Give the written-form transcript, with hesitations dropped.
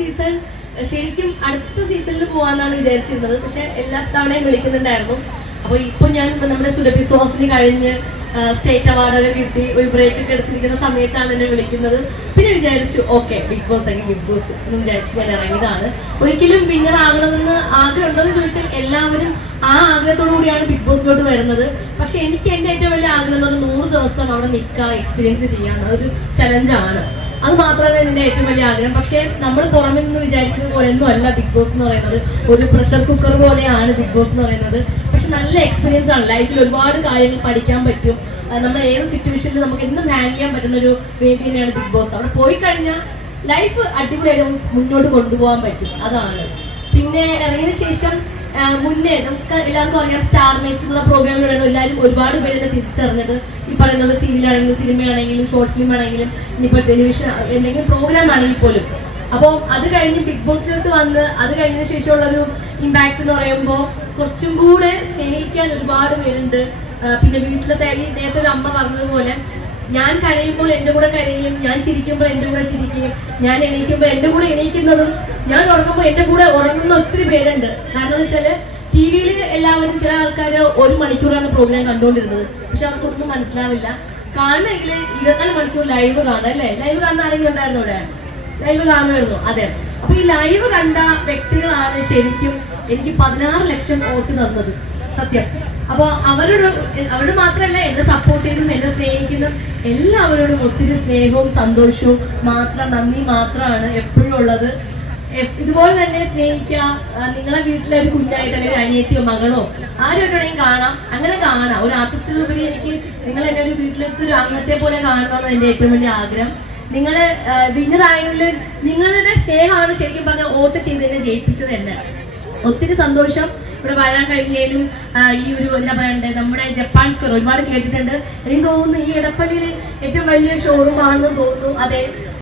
Season ശരിക്കും അടുത്ത സീസണിൽ പോവാന്നാണ് വിചാരിച്ചിരുന്നത്. പക്ഷെ എല്ലാ തവണയും വിളിക്കുന്നുണ്ടായിരുന്നു. അപ്പൊ ഇപ്പൊ ഞാൻ നമ്മുടെ സുരഭി സോസിന് കഴിഞ്ഞ് സ്റ്റേറ്റ് അവാർഡൊക്കെ കിട്ടി ഒരു ബ്രേക്ക് ഒക്കെ എടുത്തിരിക്കുന്ന സമയത്താണ് എന്നെ വിളിക്കുന്നത്. പിന്നെ വിചാരിച്ചു ഓക്കെ ബിഗ് ബോസ് അല്ലെങ്കിൽ ബിഗ് ബോസ് എന്ന് വിചാരിച്ചു ഞാൻ ഇറങ്ങിയതാണ്. ഒരിക്കലും വിന്നർ ആകണമെന്ന് ആഗ്രഹം ഉണ്ടോന്ന് ചോദിച്ചാൽ എല്ലാവരും ആ ആഗ്രഹത്തോടു കൂടിയാണ് ബിഗ് ബോസിലോട്ട് വരുന്നത്. പക്ഷെ എനിക്ക് എന്റെ ഏറ്റവും വലിയ ആഗ്രഹം എന്ന് പറഞ്ഞാൽ 100 ദിവസം അവിടെ നിൽക്കുക, എക്സ്പീരിയൻസ് ചെയ്യാൻ അതൊരു ചലഞ്ചാണ്. അത് മാത്രമാണ് എന്റെ ഏറ്റവും വലിയ ആഗ്രഹം. പക്ഷെ നമ്മൾ പുറമെ നിന്ന് വിചാരിക്കുന്നത് പോലെയൊന്നും അല്ല ബിഗ് ബോസ് എന്ന് പറയുന്നത്. ഒരു പ്രഷർ കുക്കർ പോലെയാണ് ബിഗ് ബോസ് എന്ന് പറയുന്നത്. പക്ഷെ നല്ല എക്സ്പീരിയൻസ് ആണ്. ലൈഫിൽ ഒരുപാട് കാര്യങ്ങൾ പഠിക്കാൻ പറ്റും. നമ്മൾ ഏത് സിറ്റുവേഷനിൽ നമുക്ക് എന്തും ഹാൻഡിൽ ചെയ്യാൻ പറ്റുന്ന ഒരു വേദി തന്നെയാണ് ബിഗ് ബോസ്. അവിടെ പോയി കഴിഞ്ഞാൽ ലൈഫ് അടിപൊളിയായിട്ട് മുന്നോട്ട് കൊണ്ടുപോകാൻ പറ്റും. അതാണ്. പിന്നെ ഇറങ്ങിയതിനു ശേഷം മുന്നേ നമുക്ക് എല്ലാവർക്കും അറിയാം സ്റ്റാർ മേക്ക് എന്നുള്ള പ്രോഗ്രാമിലാണ് എല്ലാവരും ഒരുപാട് പേരെ തിരിച്ചറിഞ്ഞത്. ഈ പറയുന്നത് സീരിയലാണെങ്കിലും സിനിമയാണെങ്കിലും ഷോർട്ട് ഫിലിം ആണെങ്കിലും ഇനിയിപ്പോൾ ടെലിവിഷൻ എന്തെങ്കിലും പ്രോഗ്രാം ആണെങ്കിൽ പോലും. അപ്പോൾ അത് കഴിഞ്ഞ് ബിഗ് ബോസിലോട്ട് വന്ന് അത് കഴിഞ്ഞതിന് ശേഷമുള്ളൊരു ഇമ്പാക്ട് എന്ന് പറയുമ്പോൾ കുറച്ചും കൂടെ സ്നേഹിക്കാൻ ഒരുപാട് പേരുണ്ട്. പിന്നെ വീട്ടിലത്തെ നേരത്തെ ഒരു അമ്മ പറഞ്ഞതുപോലെ ഞാൻ കരയുമ്പോൾ എന്റെ കൂടെ കരയും, ഞാൻ ചിരിക്കുമ്പോൾ എന്റെ കൂടെ ചിരിക്കും, ഞാൻ എണീക്കുമ്പോൾ എന്റെ കൂടെ എണീക്കുന്നതും ഞാൻ ഉറങ്ങുമ്പോൾ എന്റെ കൂടെ ഉറങ്ങുന്ന ഒത്തിരി പേരുണ്ട്. കാരണം എന്ന് വെച്ചാല് ടി വിയിൽ എല്ലാവരും ചില ആൾക്കാർ 1 മണിക്കൂറാണ് പ്രോഗ്രാം കണ്ടുകൊണ്ടിരുന്നത്. പക്ഷെ അവർക്കൊന്നും മനസ്സിലാവില്ല. കാണണമെങ്കിൽ 24 മണിക്കൂർ ലൈവ് കാണാം അല്ലേ? ലൈവ് കാണുന്ന ആരെങ്കിലും ഉണ്ടായിരുന്നു ഇവിടെ? ലൈവ് കാണുമായിരുന്നു. അതെ. അപ്പൊ ഈ ലൈവ് കണ്ട വ്യക്തികളാണ് ശരിക്കും എനിക്ക് 16 ലക്ഷം വോട്ട് തന്നത്. സത്യം. അപ്പൊ അവരോട് മാത്രമല്ല എന്നെ സപ്പോർട്ട് ചെയ്തും എന്നെ സ്നേഹിക്കുന്നതും എല്ലാവരോടും ഒത്തിരി സ്നേഹവും സന്തോഷവും നന്ദി മാത്രമാണ് എപ്പോഴും ഉള്ളത്. ഇതുപോലെ തന്നെ സ്നേഹിക്കുക. നിങ്ങളെ വീട്ടിലെ ഒരു കുഞ്ഞായിട്ട് അല്ലെങ്കിൽ അനിയത്തിയോ മകളോ ആരോടെയും കാണാം, അങ്ങനെ കാണാം. ഒരു ആർട്ടിസ്റ്റിനുപരി എനിക്ക് നിങ്ങൾ എന്നെ ഒരു വീട്ടിലത്തെ ഒരു അംഗത്തെ പോലെ കാണണമെന്ന് എന്റെ ഏറ്റവും വലിയ ആഗ്രഹം. നിങ്ങള് വിന്നറായതിൽ നിങ്ങളുടെ സ്നേഹമാണ് ശരിക്കും പറഞ്ഞാൽ വോട്ട് ചെയ്ത് എന്നെ ജയിപ്പിച്ചത് തന്നെ. ഒത്തിരി സന്തോഷം ഇവിടെ വരാൻ കഴിഞ്ഞാലും. ഈ ഒരു എന്താ പറയണ്ടേ, നമ്മുടെ ജപ്പാൻ സ്ക്വയർ ഒരുപാട് കേട്ടിട്ടുണ്ട്. എനിക്ക് തോന്നുന്നു ഈ എടപ്പള്ളിയിൽ ഏറ്റവും വലിയ ഷോറൂം ആണെന്ന് തോന്നുന്നു. അതെ.